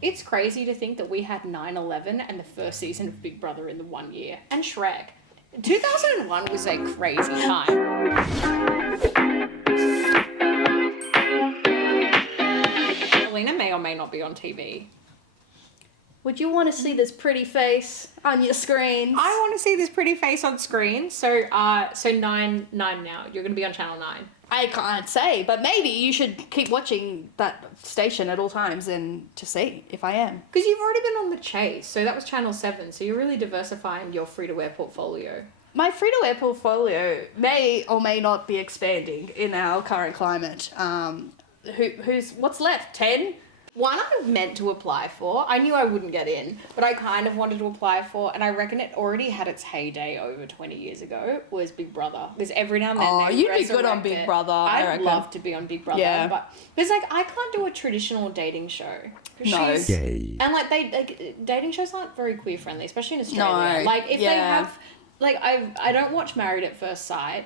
It's crazy to think that we had 9/11 and the first season of Big Brother in the 1 year. And Shrek. 2001 was a crazy time. Alina may or may not be on TV. Would you want to see this pretty face on your screen? I want to see this pretty face on screen. So 9 now. You're going to be on Channel 9. I can't say, but maybe you should keep watching that station at all times and to see if I am. Because you've already been on The Chase, so that was Channel 7, so you're really diversifying your free-to-air portfolio. My free-to-air portfolio may or may not be expanding in our current climate. What's left? 10? One I meant to apply for. I knew I wouldn't get in, but I kind of wanted to apply for, and I reckon it already had its heyday over 20 years ago, was Big Brother. Because every now and then you'd be good on Big Brother, I reckon. I'd love to be on Big Brother. Yeah. But because, like, I can't do a traditional dating show. No. Gay. And, like, dating shows aren't very queer-friendly, especially in Australia. No. Like, if they Yeah. have... Like, I don't watch Married at First Sight.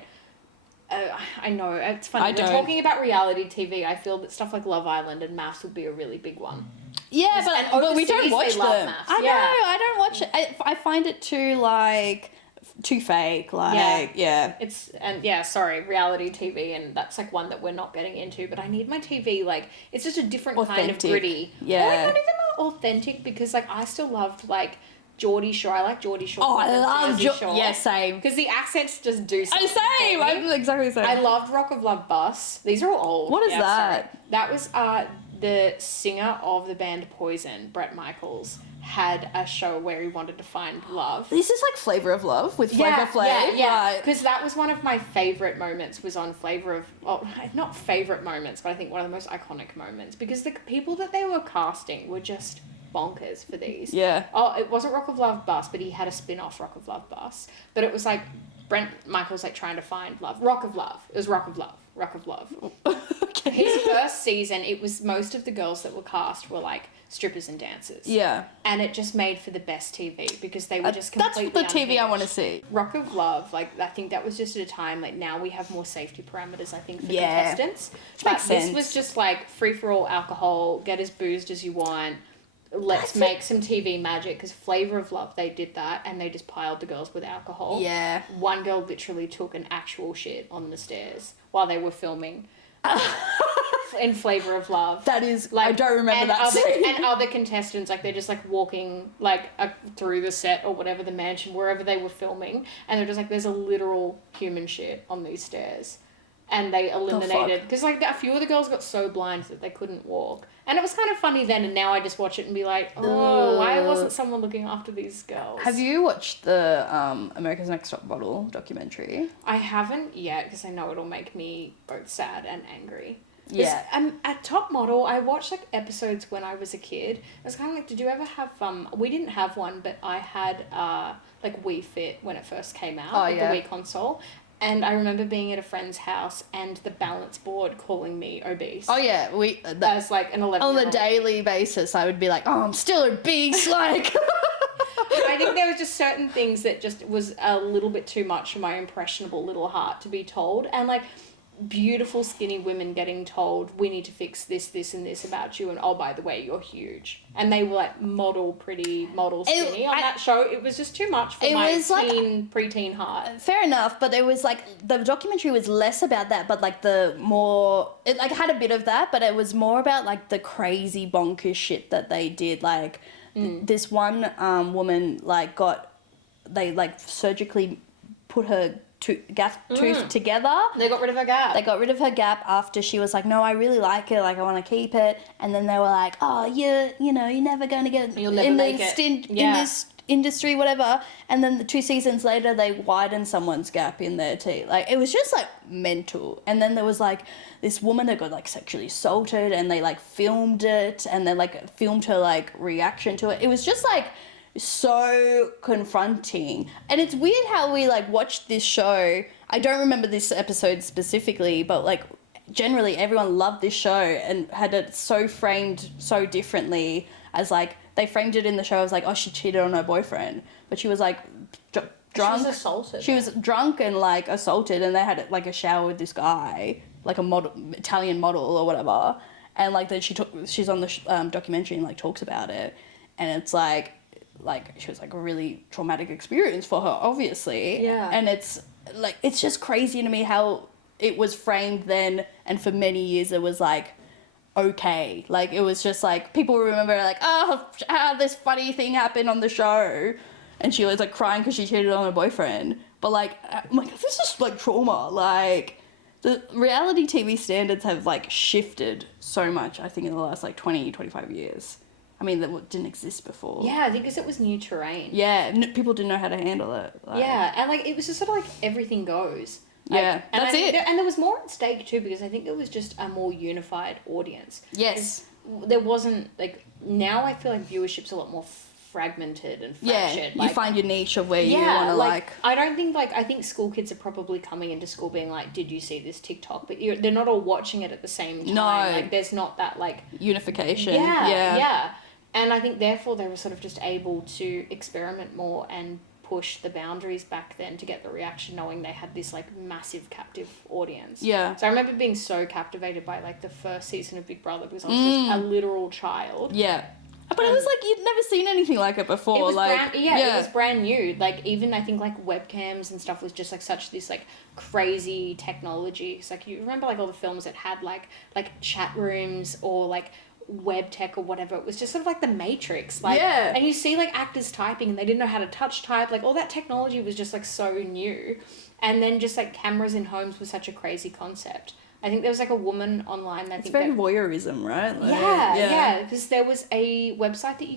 I know, it's funny. We're talking about reality TV. I feel that stuff like Love Island and MAFS would be a really big one. Yeah, but we don't overseas, watch they love them. maths. I know, Yeah. I don't watch it. I find it too fake. Like, yeah. It's, sorry, reality TV, and that's like one that we're not getting into, but I need my TV, like, it's just a different kind of Authentic. gritty. Yeah. Or like, not even authentic, because, like, I still loved, like, Geordie Shore. I like Geordie Shore. Oh, I love Shore. Yeah, same. Because the accents just do something. Same. for me. I'm exactly the same. I loved Rock of Love Bus. These are all old. What is Yeah, that? sorry. That was the singer of the band Poison, Brett Michaels, had a show where he wanted to find love. This is like Flavor of Love with Flavor Flav. Yeah. Because that was one of my favourite moments, was on Flavor of... Oh, not favourite moments, but I think one of the most iconic moments. Because the people that they were casting were just bonkers for these. Yeah. Oh, it wasn't Rock of Love Bus, but he had a spin-off Rock of Love Bus. But it was like Brent Michaels like trying to find love. Rock of Love. It was Rock of Love. Rock of Love. Okay. His first season, it was most of the girls that were cast were like strippers and dancers. Yeah. And it just made for the best TV because they were just completely That's the TV I unhinged. want to see. Rock of Love, like, I think that was just at a time, like, now we have more safety parameters, I think, for Yeah. contestants. Which But makes this sense. was just, like, free-for-all alcohol, get as boozed as you want, let's make some TV magic, because Flavor of Love, they did that, and they just piled the girls with alcohol. Yeah. One girl literally took an actual shit on the stairs while they were filming. In Flavor of Love. That is, Like, I don't remember that scene. And other contestants, like, they're just, like, walking, like, through the set or whatever, the mansion, wherever they were filming, and they're just, like, there's a literal human shit on these stairs. And they eliminated... Because, like, a few of the girls got so blind that they couldn't walk. And it was kind of funny then, and now I just watch it and be like, oh, why wasn't someone looking after these girls? Have you watched the America's Next Top Model documentary? I haven't yet, because I know it'll make me both sad and angry. Yeah. At Top Model, I watched, like, episodes when I was a kid. It was kind of like, did you ever have, we didn't have one, but I had, like, Wii Fit when it first came out, like the Wii console. And I remember being at a friend's house and the balance board calling me obese. Oh, yeah. As, like, an 11-year-old. On a daily basis, I would be like, oh, I'm still obese, like... I think there was just certain things that just was a little bit too much for my impressionable little heart to be told. And, like, beautiful skinny women getting told, we need to fix this, this, and this about you, and oh, by the way, you're huge. And they were like model skinny on that show. It was just too much for my preteen heart. Fair enough, but it was like, the documentary was less about that, but like it like had a bit of that, but it was more about like the crazy bonkers shit that they did. Like this one woman they like surgically put her gap tooth together. They got rid of her gap. They got rid of her gap after she was like, no, I really like it, like I want to keep it. And then they were like, oh, you're never going to get You'll never in make this it. in this industry, whatever. And then the 2 seasons later, they widened someone's gap in their teeth. Like, it was just like mental. And then there was like this woman that got like sexually assaulted, and they like filmed it, and they like filmed her like reaction to it. It was just like so confronting. And it's weird how we like watched this show. I don't remember this episode specifically, but like generally everyone loved this show and had it so framed so differently, as like they framed it in the show as like, oh, she cheated on her boyfriend, but she was like drunk. She was assaulted. She was drunk and like assaulted, and they had like a shower with this guy, like a model, Italian model or whatever. And like then she's on the documentary and like talks about it, and it's like she was like a really traumatic experience for her, obviously. Yeah. And it's like it's just crazy to me how it was framed then, and for many years it was like okay, like it was just like people remember like this funny thing happened on the show, and she was like crying because she cheated on her boyfriend. But like I'm like, this is like trauma. Like the reality TV standards have like shifted so much, I think, in the last like 20-25 years. I mean, that didn't exist before. Yeah, I think because it was new terrain. Yeah, people didn't know how to handle it. Like, yeah, and like it was just sort of like everything goes. Like, yeah, and that's it. And there was more at stake too, because I think it was just a more unified audience. Yes. There wasn't like, now I feel like viewership's a lot more fragmented and fractured. Yeah, you find your niche of where you want to like. I don't think I think school kids are probably coming into school being like, did you see this TikTok? But they're not all watching it at the same time. No. Like there's not that like Unification. Yeah. And I think therefore they were sort of just able to experiment more and push the boundaries back then to get the reaction, knowing they had this like massive captive audience. Yeah. So I remember being so captivated by like the first season of Big Brother because I was just a literal child. Yeah. But it was like you'd never seen anything like it before. It was like it was brand new. Like even I think like webcams and stuff was just like such this like crazy technology. It's like you remember like all the films that had like chat rooms or like web tech or whatever. It was just sort of like the Matrix. Like and you see like actors typing and they didn't know how to touch type. Like all that technology was just like so new. And then just like cameras in homes was such a crazy concept. I think there was like a woman online that it's very voyeurism, right? Like, because there was a website that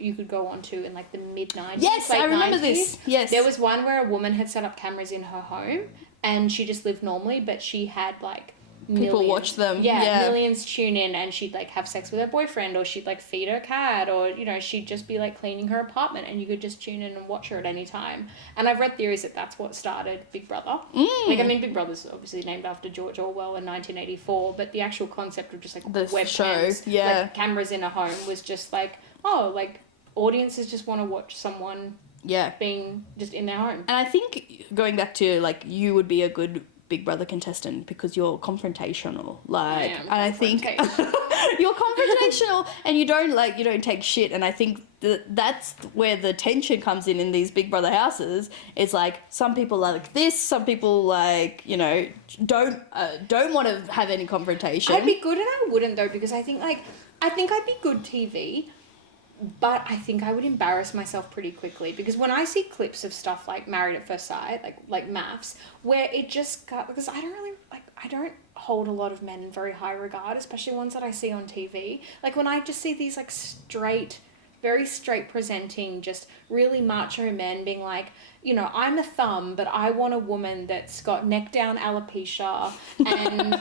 you could go onto in like the mid-90s. Yes, I remember this. Yes. There was one where a woman had set up cameras in her home and she just lived normally, but she had like people watch them. Yeah, millions tune in and she'd like have sex with her boyfriend or she'd like feed her cat or, you know, she'd just be like cleaning her apartment and you could just tune in and watch her at any time. And I've read theories that that's what started Big Brother. Like, I mean, Big Brother's obviously named after George Orwell in 1984, but the actual concept of just like the webcams, show, like cameras in a home was just like, oh, like audiences just want to watch someone being just in their home. And I think going back to like you would be a good Big Brother contestant because you're confrontational, like, and I think you're confrontational and you don't take shit, and I think that's where the tension comes in these Big Brother houses. It's like some people are like this, some people like, you know, don't want to have any confrontation. I'd be good and I wouldn't though, because I think I'd be good TV. But I think I would embarrass myself pretty quickly, because when I see clips of stuff like Married at First Sight, like MAFS, where it just got, because I don't hold a lot of men in very high regard, especially ones that I see on TV. Like when I just see these like very straight presenting, just really macho men being like, you know, I'm a thumb, but I want a woman that's got neck down alopecia and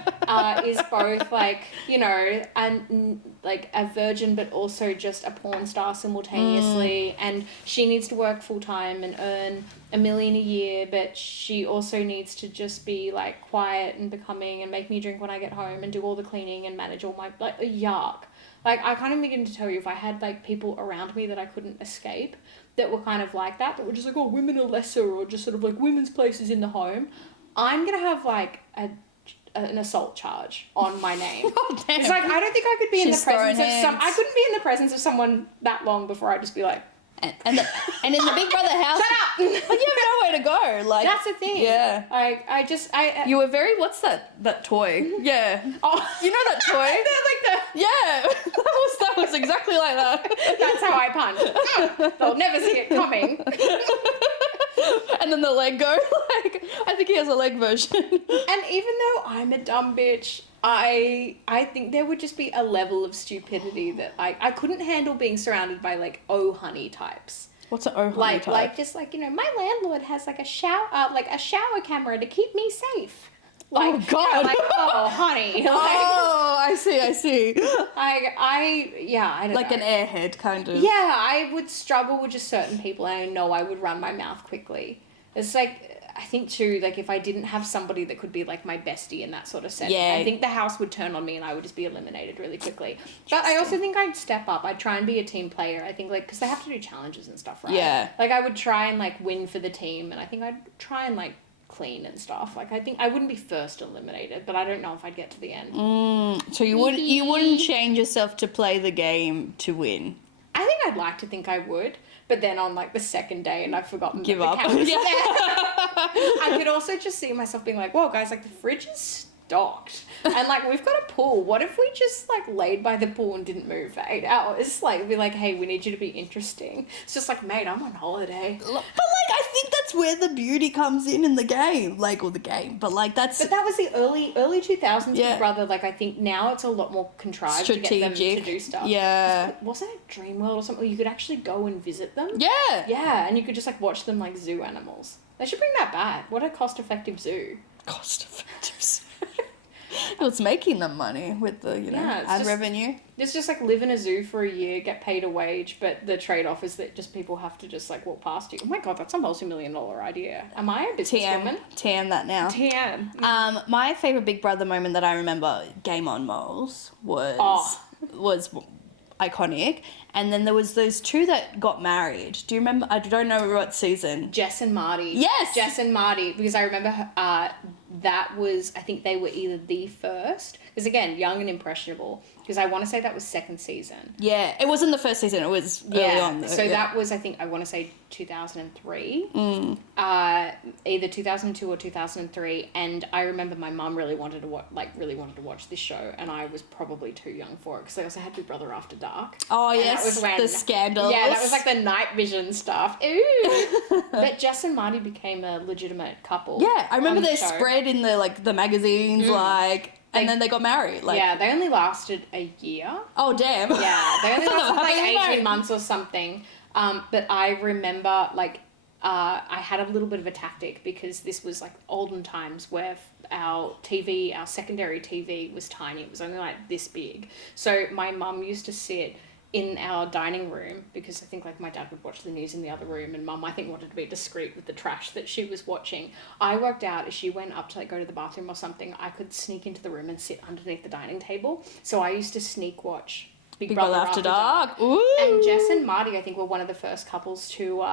is both like, you know, and like a virgin, but also just a porn star simultaneously. And she needs to work full time and earn $1 million a year, but she also needs to just be like quiet and becoming and make me drink when I get home and do all the cleaning and manage all my, like, yuck. Like, I can't even begin to tell you, if I had, like, people around me that I couldn't escape that were kind of like that were just like, oh, women are lesser, or just sort of like women's places in the home, I'm going to have, like, an assault charge on my name. Oh, damn. It's like, I don't think I could be in the presence of I couldn't be in the presence of someone that long before I'd just be like, and in the Big Brother house, shut up! Like, you have nowhere to go. Like, that's the thing. Yeah. You were very, what's that toy? Yeah. Oh, you know that toy? Yeah. That was exactly like that. That's how I punch. They'll never see it coming. And then the leg go. Like, I think he has a leg version. And even though I'm a dumb bitch, I think there would just be a level of stupidity that I couldn't handle being surrounded by like oh honey types. What's an oh honey type? Like just like, you know, my landlord has like a shower camera to keep me safe. Like, oh God! You know, like, oh honey. Like, oh, I see. I don't like know. an airhead kind of. Yeah, I would struggle with just certain people, and I know I would run my mouth quickly. It's like, I think too, like if I didn't have somebody that could be like my bestie in that sort of setting, I think the house would turn on me and I would just be eliminated really quickly. But I also think I'd step up. I'd try and be a team player. I think like, because they have to do challenges and stuff, right? Yeah. Like I would try and like win for the team, and I think I'd try and like clean and stuff. Like, I think I wouldn't be first eliminated, but I don't know if I'd get to the end. So you wouldn't change yourself to play the game to win. I think I'd like to think I would, but then on like the second day and I've forgotten Give that up. the cat was there. I could also just see myself being like, whoa, guys, like the fridge is stocked. And like, we've got a pool. What if we just like laid by the pool and didn't move for 8 hours? Like, be like, hey, we need you to be interesting. It's just like, mate, I'm on holiday. But like, I think that's where the beauty comes in the game. Like, or the game. But like, that's... But that was the early 2000s Yeah. Big Brother. Like, I think now it's a lot more contrived to get them to do stuff. Yeah. Wasn't it Dream World or something where you could actually go and visit them? Yeah. Yeah, and you could just like watch them like zoo animals. They should bring that back. What a cost-effective zoo. Cost-effective. It's making them money with the, ad revenue. It's just like live in a zoo for a year, get paid a wage, but the trade-off is that just people have to just like walk past you. Oh my God, that's a multi-million-dollar idea. Am I a businesswoman? TM that now. TM. My favourite Big Brother moment that I remember, Game On Moles, was iconic. And then there was those two that got married. Do you remember? I don't know what season. Jess and Marty. Yes! Jess and Marty, because I remember that was, I think they were either the first, because again, young and impressionable, because I want to say that was second season. Yeah, it wasn't the first season, it was early on though. So that was, I think, I want to say 2003. Either 2002 or 2003, and I remember my mum really wanted to watch this show, and I was probably too young for it, because they also had Big Brother After Dark. Oh yes, that was when, the scandals. Yeah, that was like the night vision stuff. Ooh. But Jess and Marty became a legitimate couple. Yeah, I remember their show. Spread in the magazines, and then they got married. Yeah, they only lasted a year. Oh damn. Yeah, they only lasted like 18 months or something. But I remember I had a little bit of a tactic, because this was like olden times where our secondary TV was tiny. It was only like this big. So my mum used to sit in our dining room, because I think like my dad would watch the news in the other room, and mum I think wanted to be discreet with the trash that she was watching. I worked out if she went up to like go to the bathroom or something, I could sneak into the room and sit underneath the dining table. So I used to sneak watch Big Brother After Dark. Ooh. And Jess and Marty, I think, were one of the first couples to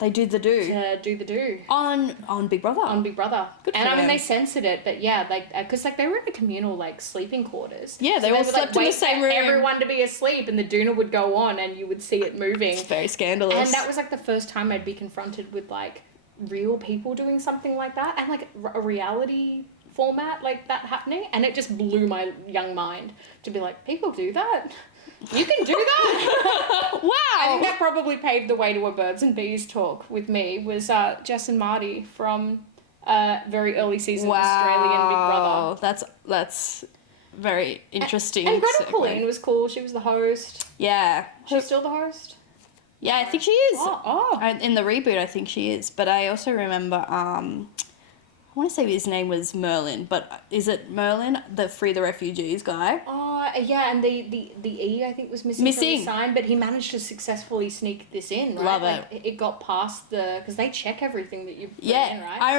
they did the do. To do the do on Big Brother. On Big Brother. Good and for I mean, them. they censored it, but yeah, like because like they were in a communal like sleeping quarters. Yeah, they all would, slept like, in the wait same for room. everyone to be asleep, and the doona would go on, and you would see it moving. It's very scandalous. And that was like the first time I'd be confronted with like real people doing something like that, and like a reality format like that happening, and it just blew my young mind to be like, people do that. You can do that. Wow. I think that probably paved the way to a Birds and Bees talk with me, was Jess and Marty from very early season of Australian Big Brother. That's very interesting. And Greta Pauline was cool. She was the host. Yeah. She's still the host? Yeah, I think she is. Oh. In the reboot, I think she is. But I also remember, I want to say his name was Merlin, but is it Merlin, the Free the Refugees guy? Oh, yeah, and the E, I think, was missing from the sign, but he managed to successfully sneak this in, right? Love it. Like, it got past because they check everything that you put in, right? I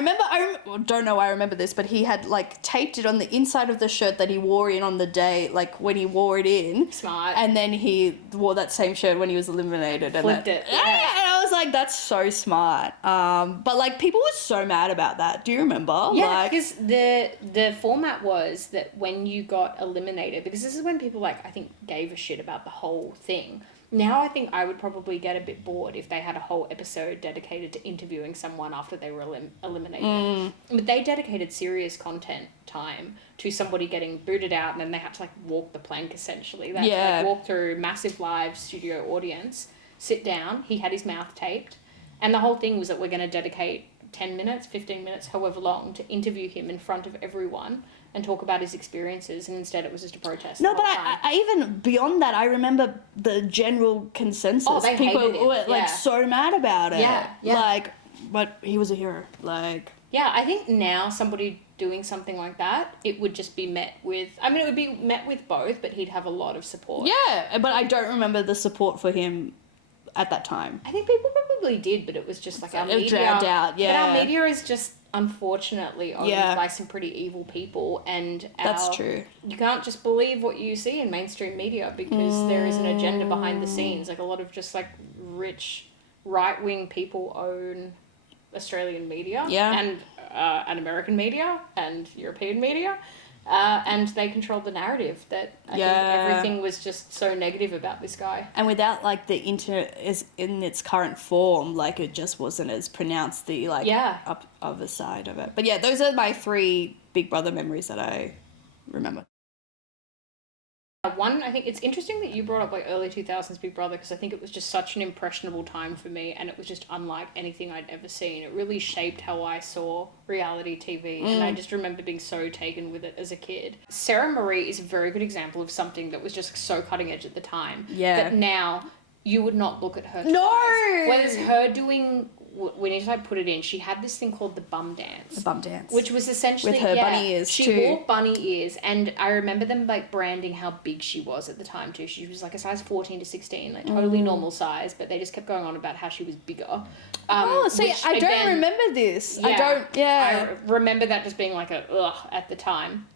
remember this, but he had, like, taped it on the inside of the shirt that he wore in on the day, like, when he wore it in. Smart. And then he wore that same shirt when he was eliminated. Flipped it. Yeah, and I was like, that's so smart. But, like, people were so mad about that. Do you remember? Yeah, because the format was that when you got eliminated, because this is when people, like, I think gave a shit about the whole thing. Now I think I would probably get a bit bored if they had a whole episode dedicated to interviewing someone after they were eliminated. But they dedicated serious content time to somebody getting booted out, and then they had to, like, walk the plank, essentially. They had to, like, walk through massive live studio audience, sit down, he had his mouth taped, and the whole thing was that we're going to dedicate 10 minutes, 15 minutes, however long, to interview him in front of everyone and talk about his experiences, and instead it was just a protest. No, but I even beyond that, I remember the general consensus. Oh, they people hated him. were like so mad about it. Yeah. Like, but he was a hero. Like, yeah, I think now somebody doing something like that, it would just be met with, I mean, it would be met with both, but he'd have a lot of support. Yeah, but I don't remember the support for him at that time. I think people probably did, but it was just like our media. Dragged out, yeah. But our media is just unfortunately owned by some pretty evil people, and that's true. You can't just believe what you see in mainstream media, because there is an agenda behind the scenes. Like, a lot of just like rich right-wing people own Australian media. Yeah. And and American media and European media. And they controlled the narrative that I think everything was just so negative about this guy. And without, like, the internet is in its current form, like, it just wasn't as pronounced, the, like, other side of it. But, yeah, those are my 3 Big Brother memories that I remember. One, I think it's interesting that you brought up, like, early 2000s Big Brother, because I think it was just such an impressionable time for me, and it was just unlike anything I'd ever seen. It really shaped how I saw reality TV, and I just remember being so taken with it as a kid. Sarah Marie is a very good example of something that was just so cutting edge at the time. Yeah. That now you would not look at her twice. No! Whether it's her doing... We need to, like, put it in. She had this thing called the bum dance. The bum dance. Which was essentially... With her bunny ears, she too. She wore bunny ears, and I remember them, like, branding how big she was at the time, too. She was, like, a size 14 to 16, like, totally normal size, but they just kept going on about how she was bigger. See, I don't remember this. I remember that just being, like, a ugh at the time.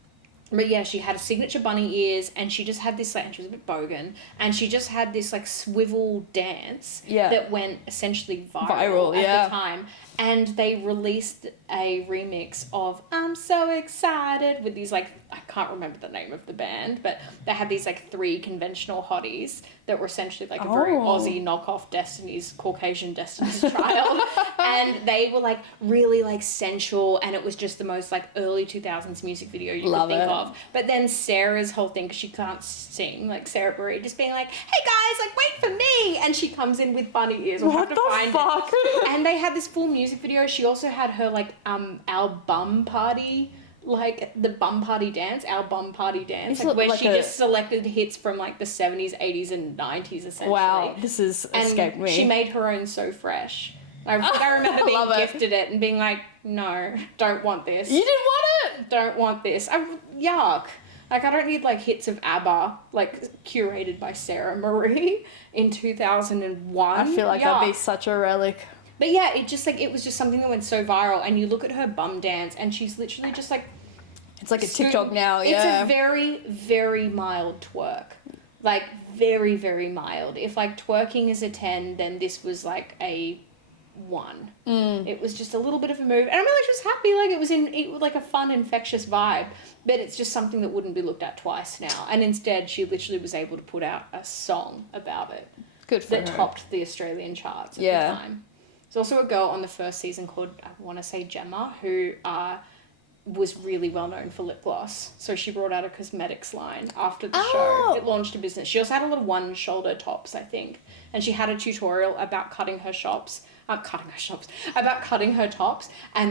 But yeah, she had a signature bunny ears, and she just had this, like, and she was a bit bogan, and she just had this, like, swivel dance that went essentially viral at the time. And they released a remix of I'm So Excited with these, like, I can't remember the name of the band, but they had these, like, 3 conventional hotties that were essentially, like, a very Aussie knockoff Destiny's, Caucasian Destiny's Child. And they were, like, really, like, sensual, and it was just the most, like, early 2000s music video you could think of. But then Sarah's whole thing, because she can't sing, like, Sarah Marie, just being like, hey guys, like, wait for me! And she comes in with bunny ears. We'll have to find it. And they had this full music video. She also had her, like, our bum party, like, the bum party dance, our bum party dance, like, where she just selected hits from, like, the 70s, 80s, and 90s, essentially. Wow, this has escaped me. She made her own So Fresh. I remember being gifted it and being like, no, don't want this. You didn't want it? Don't want this. Yuck. Like, I don't need, like, hits of ABBA, like, curated by Sarah Marie in 2001. I feel like that'd be such a relic. But yeah, it just, like, it was just something that went so viral, and you look at her bum dance, and she's literally just, like... It's like a TikTok now, It's a very, very mild twerk. Like, very, very mild. If, like, twerking is a 10, then this was, like, a 1. It was just a little bit of a move, and I'm really just happy, like, it was like a fun, infectious vibe, but it's just something that wouldn't be looked at twice now, and instead she literally was able to put out a song about it. Good for her. That topped the Australian charts at the time. There's also a girl on the first season called, I want to say Gemma, who was really well known for lip gloss. So she brought out a cosmetics line after the show. It launched a business. She also had a little one-shoulder tops, I think. And she had a tutorial about cutting her tops. And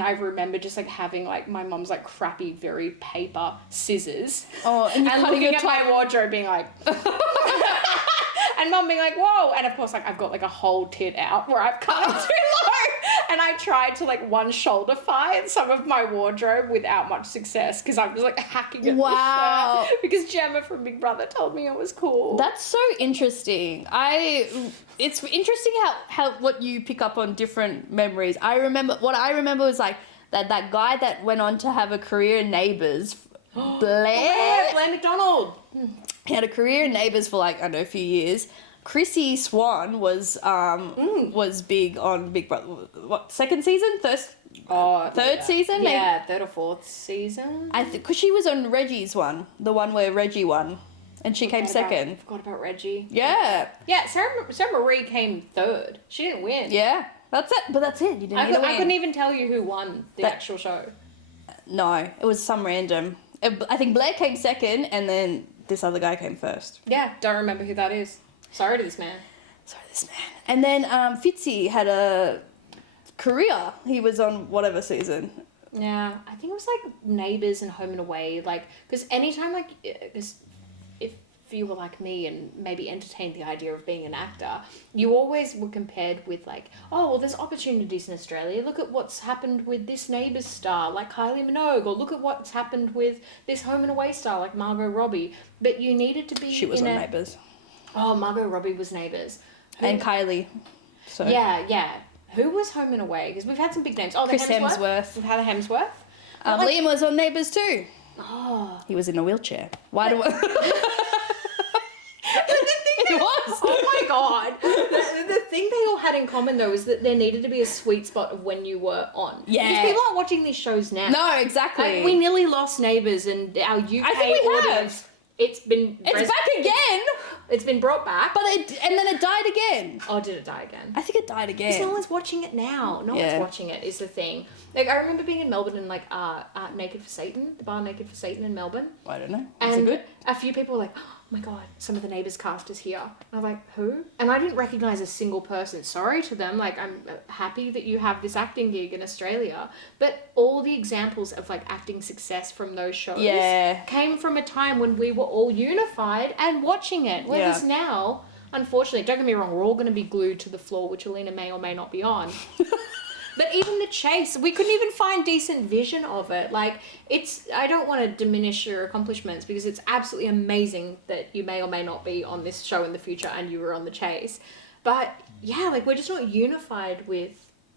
I remember just, like, having, like, my mum's, like, crappy, very paper scissors. And looking at my wardrobe being like... And mum being like, whoa. And of course, like, I've got, like, a whole tit out where I've cut it too low. And I tried to, like, one shoulder-fy some of my wardrobe without much success because I'm just, like, hacking at the shirt because Gemma from Big Brother told me it was cool. That's so interesting. It's interesting how what you pick up on different memories. What I remember was, like, that guy that went on to have a career in Neighbours, Blair McDonald. He had a career in Neighbours for, like, I don't know, a few years. Chrissy Swan was big on Big Brother. What, second season? Third season? Yeah, third or fourth season. Because she was on Reggie's one, the one where Reggie won, and she came second. Forgot about Reggie. Yeah. Yeah, Sarah Marie came third. She didn't win. Yeah, that's it. But that's it. You didn't win. I couldn't even tell you who won the actual show. No, it was some random. I think Blair came second, and then this other guy came first. Yeah, don't remember who that is. Sorry to this man. And then Fitzy had a career. He was on whatever season. Yeah, I think it was, like, Neighbours and Home and Away. Like, because anytime, like, if you were like me and maybe entertained the idea of being an actor, you always were compared with, like, oh, well, there's opportunities in Australia. Look at what's happened with this Neighbours star, like Kylie Minogue, or look at what's happened with this Home and Away star, like Margot Robbie. But you needed to be She was on Neighbours. Oh, Margot Robbie was Neighbours. And Kylie. So. Yeah. Who was Home and Away? Because we've had some big names. Oh, Chris Hemsworth. We've had a Hemsworth. Liam was on Neighbours too. Oh. He was in a wheelchair. Why do I... He was. Oh my god. The thing they all had in common though is that there needed to be a sweet spot of when you were on. Yeah. Because people aren't watching these shows now. No, exactly. Like, we nearly lost Neighbours and our UK I think we audience. It's back again. It's been brought back. And then it died again. Oh, did it die again? I think it died again. Because no one's watching it now. No one's watching it is the thing. Like, I remember being in Melbourne and like Naked for Satan, the bar Naked for Satan in Melbourne. I don't know. And good? a few people were like, oh my God, some of the Neighbours cast is here. And I'm like, who? And I didn't recognise a single person. Sorry to them. Like, I'm happy that you have this acting gig in Australia. But all the examples of like acting success from those shows came from a time when we were all unified and watching it. Whereas now, unfortunately, don't get me wrong, we're all going to be glued to the floor, which Alina may or may not be on. But even The Chase, we couldn't even find decent vision of it. Like, I don't want to diminish your accomplishments because it's absolutely amazing that you may or may not be on this show in the future and you were on The Chase. But yeah, like, we're just not unified with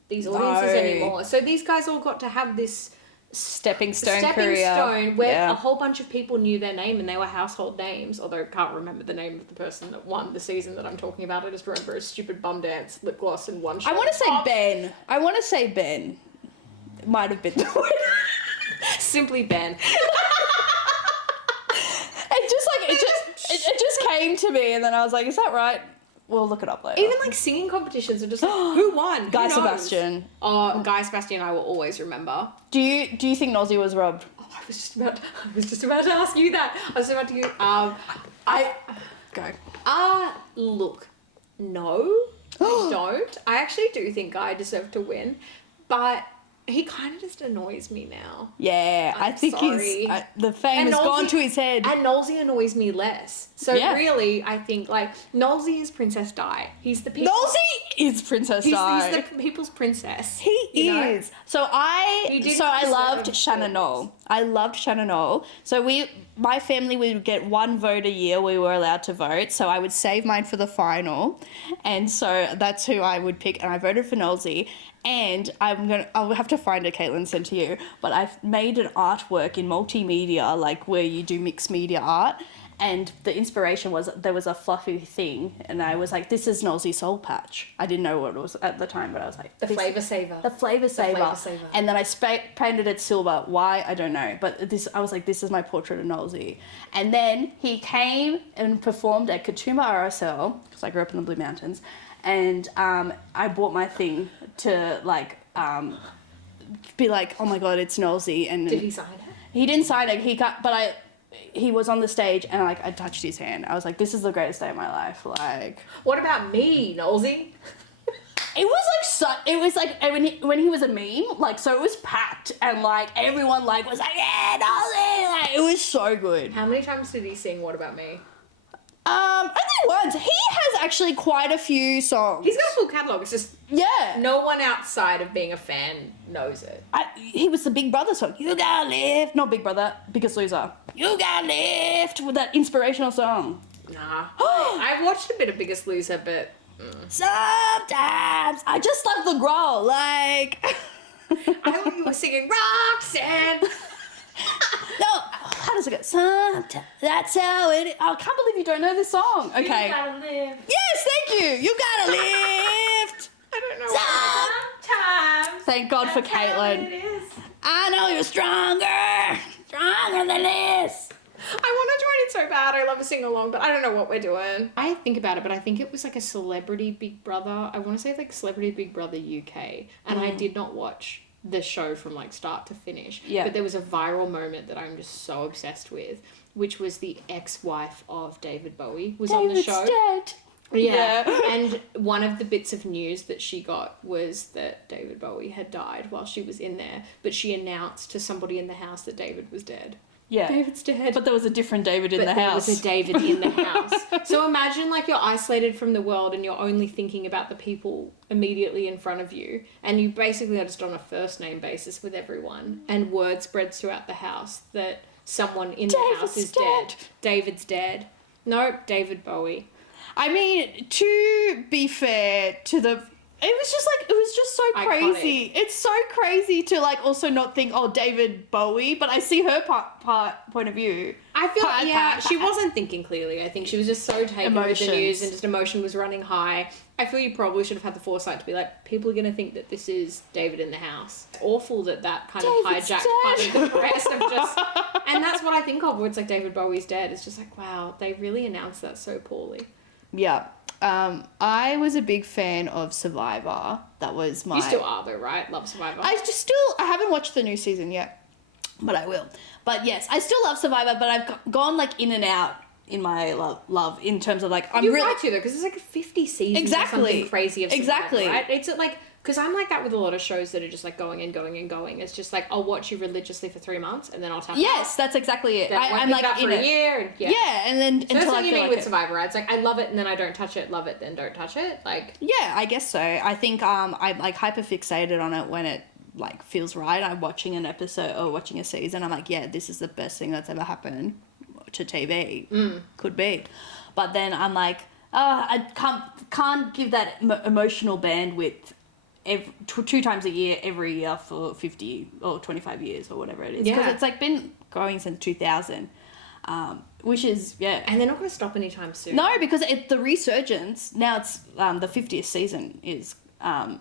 these audiences anymore. So these guys all got to have this stepping stone where a whole bunch of people knew their name and they were household names, although I can't remember the name of the person that won the season that I'm talking about. I just remember a stupid bum dance, lip gloss and one shot. I want to say Ben. It might have been the one. Simply Ben. It just came to me and then I was like, is that right? We'll look it up later. Even like singing competitions are just like, who won? Guy Sebastian. Oh, Guy Sebastian I will always remember. Do you think Nosy was robbed? Oh, I was just about to ask you that. I was about to go. Look, no, I don't. I actually do think Guy deserved to win, but he kind of just annoys me now. Yeah, I think sorry. the fame has gone to his head. And Nolsey annoys me less. So really, I think, like, Nolsey is Princess Di. He's the people. Nolsey is Princess Di. He's the people's princess. He is. Know? So I loved Shannon Knoll. I loved Shannon Knoll. So my family, we would get one vote a year. We were allowed to vote. So I would save mine for the final. And so that's who I would pick. And I voted for Nolsey. And I'll have to find it, Caitlin, sent to you. But I've made an artwork in multimedia, like where you do mixed media art. And the inspiration was there was a fluffy thing. And I was like, this is Nolsey Soul Patch. I didn't know what it was at the time, but I was like... The Flavour Saver. The Flavour Saver. And then I painted it silver. Why? I don't know. But I was like, this is my portrait of Nolsey. And then he came and performed at Katoomba RSL, because I grew up in the Blue Mountains. And I bought my thing to like be like, oh my God, it's Nolsey. And did he sign it? He didn't sign it. He was on the stage and like I touched his hand. I was like, this is the greatest day of my life. Like, what about me, Nolsey? It was like when he was a meme, like, so it was packed and like everyone like was like, yeah, Nolsey. Like, it was so good. How many times did he sing What About Me? Only once. He has actually quite a few songs. He's got a full catalogue. It's just no one outside of being a fan knows it. He was the Big Brother song. You gotta lift. Not Big Brother, Biggest Loser. You gotta lift with that inspirational song. Nah. I've watched a bit of Biggest Loser, but... Sometimes I just love the growl. Like... I thought you were singing Roxanne. No, how does it go? Sometimes that's how it is. Oh, I can't believe you don't know this song. Okay. You gotta live. Yes, thank you. You gotta lift. I don't know. Sometimes. Thank God for Caitlin. It is. I know you're stronger than this. I want to join it so bad. I love a sing along, but I don't know what we're doing. I think about it, but I think it was like a Celebrity Big Brother. I want to say like Celebrity Big Brother UK, and I did not watch the show from like start to finish. Yeah. But there was a viral moment that I'm just so obsessed with, which was the ex-wife of David Bowie was on the show. Dead. Yeah. And one of the bits of news that she got was that David Bowie had died while she was in there, but she announced to somebody in the house that David was dead. Yeah. David's dead. But there was a different David in the house. There was a David in the house. So imagine like you're isolated from the world and you're only thinking about the people immediately in front of you, and you basically are just on a first name basis with everyone, and word spreads throughout the house that someone in the house is dead. David's dead. No, David Bowie. I mean, to be fair to the... It was just so crazy. Iconic. It's so crazy to like also not think, oh, David Bowie, but I see her point of view. I feel she wasn't thinking clearly. I think she was just so taken with the news and just emotion was running high. I feel you probably should have had the foresight to be like, people are going to think that this is David in the house. It's awful that kind of hijacked part of the press of just... And that's what I think of, where it's like David Bowie's dead. It's just like, wow, they really announced that so poorly. Yeah. I was a big fan of Survivor. That was my... You still are though, right? Love Survivor. I haven't watched the new season yet, but I will. But yes, I still love Survivor, but I've gone like in and out in my love in terms of like... You're right too though, because it's like 50 seasons or something crazy of Survivor, right? It's like... Because I'm like that with a lot of shows that are just like going and going and going. It's just like, I'll watch you religiously for 3 months and then I'll tap out. Yes, that's exactly it. I'm like in a year. And, yeah, and then so that's what you mean with Survivor, right? It's like, I love it and then I don't touch it, love it, then don't touch it. Like... Yeah, I guess so. I think I'm like hyper fixated on it when it like feels right. I'm watching an episode or watching a season. I'm like, yeah, this is the best thing that's ever happened to TV. Could be. But then I'm like, I can't give that emotional bandwidth two times a year every year for 50 or 25 years or whatever it is, because it's like been going since 2000, which is and they're not going to stop anytime soon. No, because the resurgence now, it's the 50th season is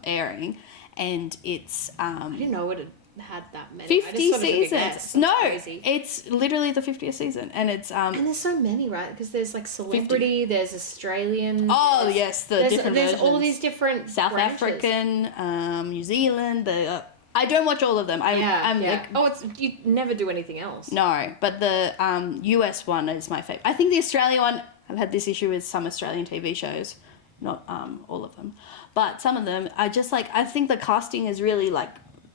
airing, and it's I didn't know it had that many. 50 seasons. No, crazy. It's literally the 50th season, and it's and there's so many, right? Because there's like celebrity, 50. There's Australian. Oh yes, there's all these different South branches. African, New Zealand. I don't watch all of them. I'm like, you never do anything else. No, but the US one is my favorite. I think the Australian one, I've had this issue with some Australian TV shows, not all of them, but some of them. I think the casting is really like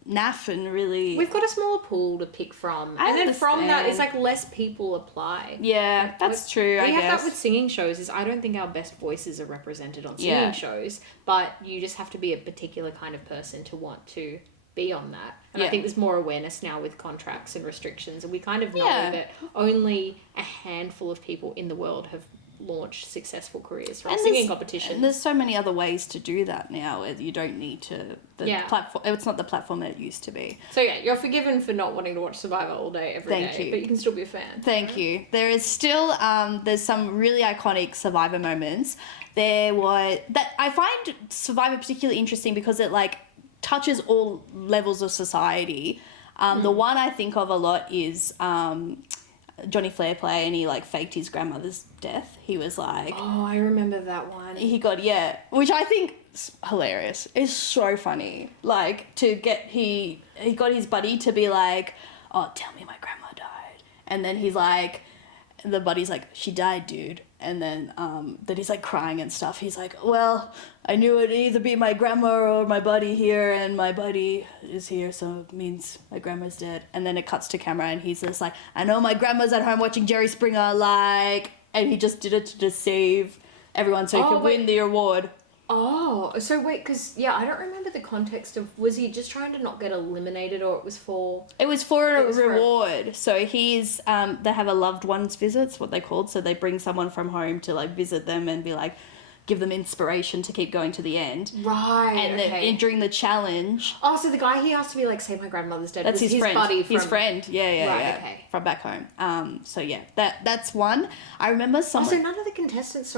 naff and really... We've got a smaller pool to pick from. Then from that, it's like less people apply. Yeah, that's true, I guess. We have that with singing shows, is I don't think our best voices are represented on singing shows, but you just have to be a particular kind of person to want to be on that. And I think there's more awareness now with contracts and restrictions, and we kind of know that only a handful of people in the world have launched successful careers from singing competitions. And there's so many other ways to do that now. You don't need to... platform. It's not the platform that it used to be. So you're forgiven for not wanting to watch Survivor all day every day, but you can still be a fan. Thank you. There is still there's some really iconic Survivor moments. There was that I find Survivor particularly interesting because it like touches all levels of society. The one I think of a lot is Johnny Flair play, and he like faked his grandmother's death. He was like, oh, I remember that one. He got which I think is hilarious. It's so funny. Like to get he got his buddy to be like, oh, tell me my grandma died, and then he's like, the buddy's like, she died, dude. And then he's like crying and stuff. He's like, well, I knew it'd either be my grandma or my buddy here, and my buddy is here, so it means my grandma's dead. And then it cuts to camera, and he's just like, I know my grandma's at home watching Jerry Springer, like, and he just did it to just save everyone so he could win the award. Oh, so wait, because, I don't remember the context of, was he just trying to not get eliminated, or it was for... It was for a reward. So he's, they have a loved ones visits, what they called, so they bring someone from home to, like, visit them and be like, give them inspiration to keep going to the end. Right, and then during the challenge... Oh, so the guy he asked to be like, say my grandmother's dead. That's his friend. Buddy his friend, yeah. Okay. From back home. So yeah, that's one. I remember someone... so none of the contestants,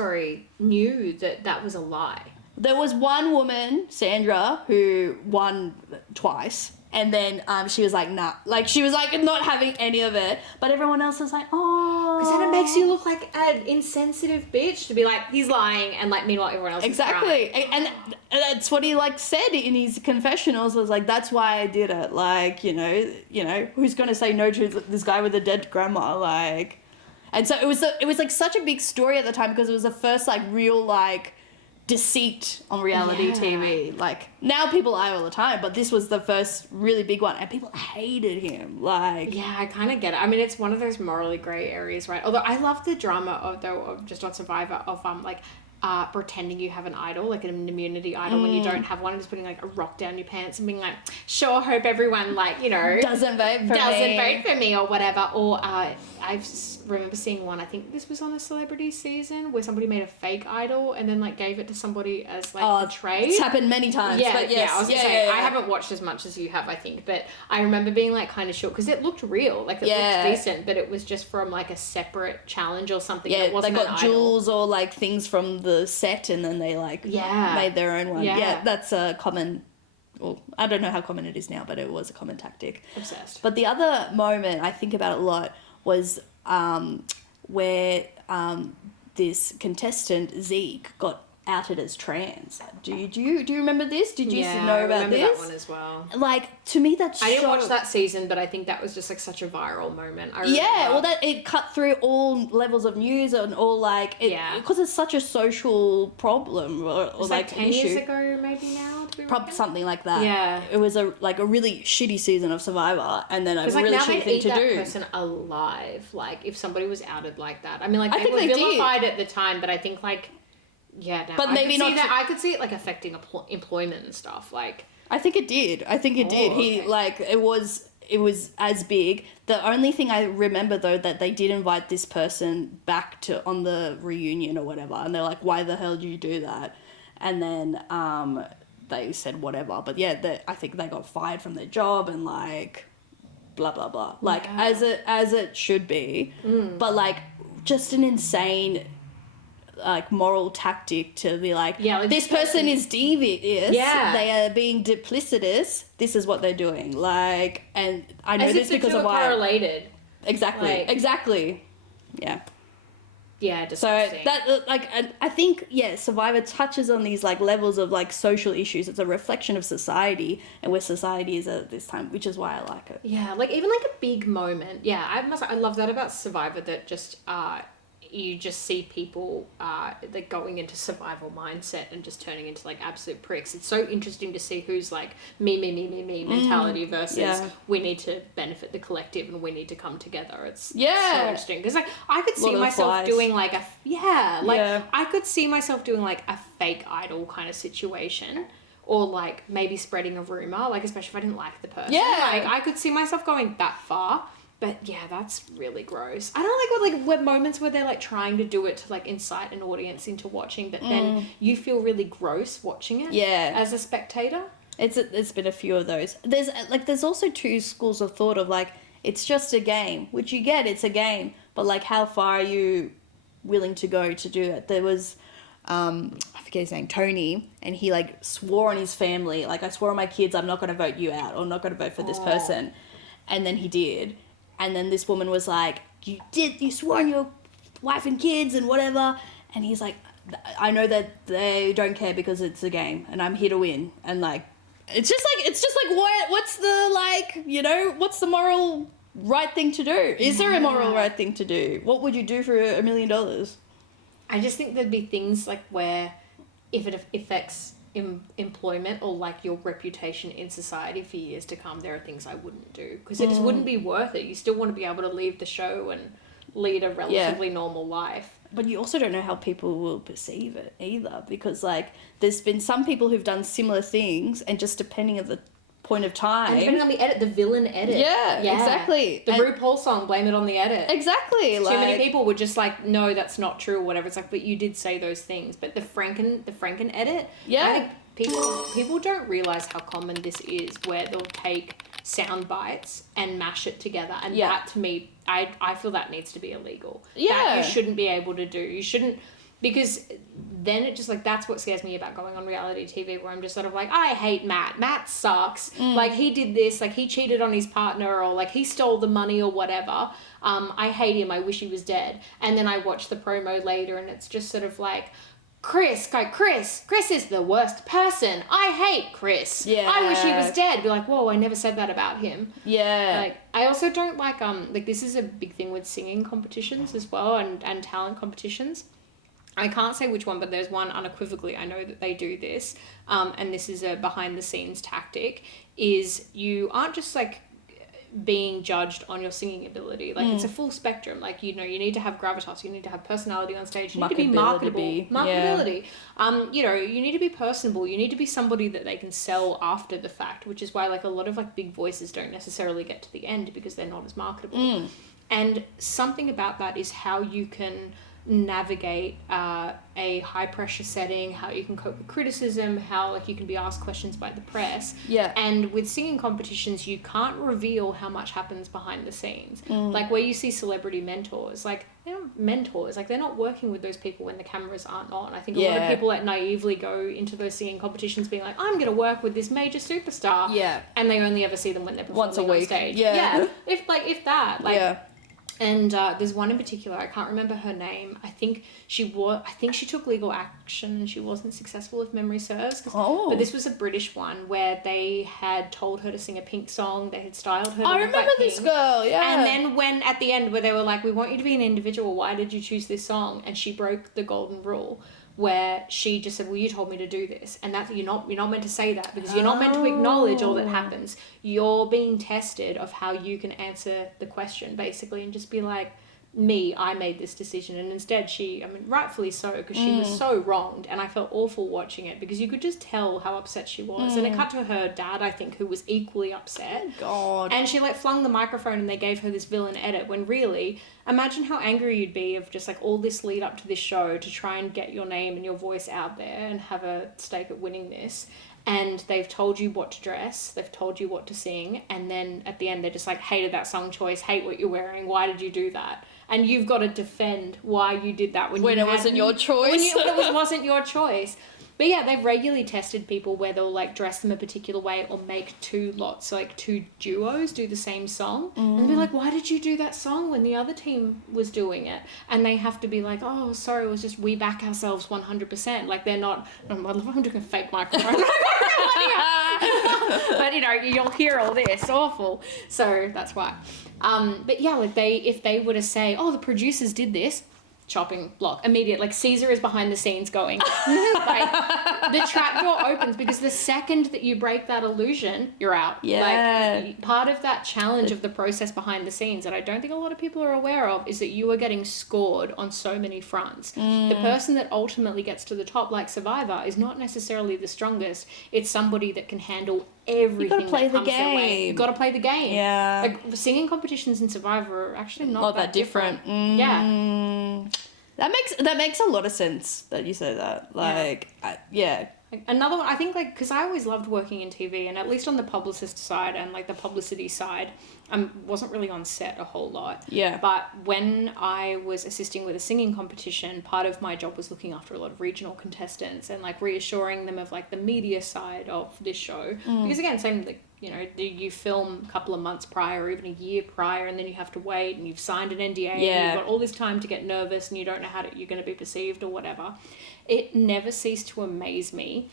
knew that was a lie. There was one woman, Sandra, who won twice. And then she was like, nah. Like, she was like not having any of it. But everyone else was like, oh. Because then it makes you look like an insensitive bitch to be like, he's lying. And like, meanwhile, everyone else is crying. And that's what he like said in his confessionals, was like, that's why I did it. Like, you know, who's going to say no to this guy with a dead grandma? Like, and so it was like such a big story at the time, because it was the first like real like deceit on reality TV. Like, now people lie all the time, but this was the first really big one, and people hated him. Like, I kind of get it. I mean, it's one of those morally grey areas, right? Although I love the drama of just on Survivor of pretending you have an idol, like an immunity idol, when you don't have one, and just putting like a rock down your pants and being like, sure, hope everyone like, you know, doesn't vote for me or whatever. Or I remember seeing one, I think this was on a celebrity season, where somebody made a fake idol and then like gave it to somebody as like a trade. It's happened many times. Yeah, but yes, I was gonna say, I haven't watched as much as you have, I think, but I remember being like kind of shocked, because it looked real, like it looked decent, but it was just from like a separate challenge or something. Yeah, it wasn't they got jewels or like things from the set and then they like made their own one. Yeah, that's a common, well, I don't know how common it is now, but it was a common tactic. Obsessed. But the other moment I think about a lot was where this contestant Zeke got outed as trans. Do you remember this? Did you know about this? I remember that one as well. Like, to me, that's I didn't watch that season, but I think that was just like such a viral moment. That it cut through all levels of news and all like because it's such a social problem or like 10 years ago maybe now. Probably something like that. Yeah, it was a really shitty season of Survivor, and then a really shitty thing to do. Because that person alive. Like if somebody was outed like that, I mean, like they were vilified at the time, but I think like. Yeah, no, but maybe not. I could see it like affecting employment and stuff. Like, I think it did. He like it was as big. The only thing I remember though that they did invite this person back on the reunion or whatever, and they're like, "Why the hell did you do that?" And then they said whatever. But yeah, I think they got fired from their job and like blah blah blah. Like as it should be, but like just an insane. Like moral tactic to be like, this person is devious. Yeah, they are being duplicitous. This is what they're doing. Like, and I know this because of why correlated. Exactly. Yeah. Yeah. Disgusting. So that like, and I think Survivor touches on these like levels of like social issues. It's a reflection of society and where society is at this time, which is why I like it. Yeah, like even like a big moment. Yeah, I love that about Survivor that just you just see people like going into survival mindset and just turning into like absolute pricks. It's so interesting to see who's like me mentality versus we need to benefit the collective and we need to come together. It's so interesting because like I could see myself doing like I could see myself doing like a fake idol kind of situation. Or, like, maybe spreading a rumour, like, especially if I didn't like the person. Yeah. Like, I could see myself going that far. But, yeah, that's really gross. I don't like when moments where they're, like, trying to do it to, like, incite an audience into watching, but then you feel really gross watching it as a spectator. It's been a few of those. There's also two schools of thought of, like, it's just a game, which you get, it's a game. But, like, how far are you willing to go to do it? There was... I forget his name, Tony, and he like swore on his family, like I swore on my kids I'm not going to vote you out or not going to vote for this person, and then he did, and then this woman was like, you swore on your wife and kids and whatever, and he's like, I know that they don't care because it's a game and I'm here to win, and like it's just like what's the like, you know, what's the moral right thing to do? Is there a moral right thing to do? What would you do for $1 million? I just think there'd be things like where if it affects employment or like your reputation in society for years to come, there are things I wouldn't do because it just wouldn't be worth it. You still want to be able to leave the show and lead a relatively normal life. But you also don't know how people will perceive it either because like there's been some people who've done similar things and just depending on the point of time. And depending on the edit, the villain edit. Yeah, exactly. The RuPaul song, blame it on the edit. Exactly. Too many people were just like, no, that's not true or whatever. It's like, but you did say those things. But the Franken edit, I think people don't realise how common this is where they'll take sound bites and mash it together. And that to me, I feel that needs to be illegal. Yeah. That you shouldn't be able to do. You shouldn't... Because then it just, like, that's what scares me about going on reality TV where I'm just sort of like, I hate Matt. Matt sucks. Like, he did this. Like, he cheated on his partner or, like, he stole the money or whatever. I hate him. I wish he was dead. And then I watch the promo later and it's just sort of like, Chris is the worst person. I hate Chris. Yeah. I wish he was dead. Be like, whoa, I never said that about him. Yeah. Like, I also don't like, this is a big thing with singing competitions as well and talent competitions. I can't say which one, but there's one unequivocally I know that they do this, and this is a behind-the-scenes tactic, is you aren't just, like, being judged on your singing ability. Like, it's a full spectrum. Like, you know, you need to have gravitas, you need to have personality on stage, you need to be marketable. Marketability. Yeah. You know, you need to be personable, you need to be somebody that they can sell after the fact, which is why, like, a lot of, like, big voices don't necessarily get to the end because they're not as marketable. And something about that is how you can... navigate a high pressure setting, how you can cope with criticism, how like you can be asked questions by the press. Yeah. And with singing competitions, you can't reveal how much happens behind the scenes. Like where you see celebrity mentors, like they're not mentors, like they're not working with those people when the cameras aren't on. I think a lot of people like naively go into those singing competitions being like, I'm going to work with this major superstar. Yeah. And they only ever see them when they're performing once a week on stage. Yeah. If that, like. Yeah. And there's one in particular, I can't remember her name. I think she took legal action and she wasn't successful if memory serves. But this was a British one where they had told her to sing a Pink song. They had styled her to I look remember like this Pink. girl, yeah. And then when at the end where they were like, we want you to be an individual, why did you choose this song? And she broke the golden rule where she just said, well, you told me to do this. And that you're not meant to say that because you're not meant to acknowledge all that happens. You're being tested of how you can answer the question, basically, and just be like, I made this decision. And instead rightfully so, because she was so wronged, and I felt awful watching it because you could just tell how upset she was. And it cut to her dad, I think, who was equally upset. Oh, God. And she like flung the microphone and they gave her this villain edit when really, imagine how angry you'd be of just like all this lead up to this show to try and get your name and your voice out there and have a stake at winning this. And they've told you what to dress, they've told you what to sing, and then at the end they're just like, hated that song choice, hate what you're wearing, why did you do that? And you've got to defend why you did that when it wasn't your choice. When it wasn't your choice. But yeah, they've regularly tested people where they'll like dress them a particular way or make two lots, so like two duos do the same song. And they'll be like, why did you do that song when the other team was doing it? And they have to be like, oh, sorry, it was just we back ourselves 100%. Like they're not, I'm doing a fake microphone. But you'll hear all this, awful. So that's why. But yeah, like if they were to say, oh, the producers did this, chopping block immediate, like Caesar is behind the scenes going like the trap door opens because the second that you break that illusion you're out. Like part of that challenge of the process behind the scenes that I don't think a lot of people are aware of is that you are getting scored on so many fronts. The person that ultimately gets to the top, like Survivor, is not necessarily the strongest. It's somebody that can handle everything. You gotta play the game. You gotta play the game. Yeah. Like singing competitions in Survivor are actually not that different. Yeah. That makes a lot of sense that you say that. Like, yeah. Like, another one, I think, like, because I always loved working in TV, and at least on the publicist side and, like, the publicity side, I wasn't really on set a whole lot. Yeah. But when I was assisting with a singing competition, part of my job was looking after a lot of regional contestants and, like, reassuring them of, like, the media side of this show. Because, again, same, like, you film a couple of months prior or even a year prior, and then you have to wait, and you've signed an NDA, and you've got all this time to get nervous, and you don't know how you're going to be perceived or whatever. It never ceased to amaze me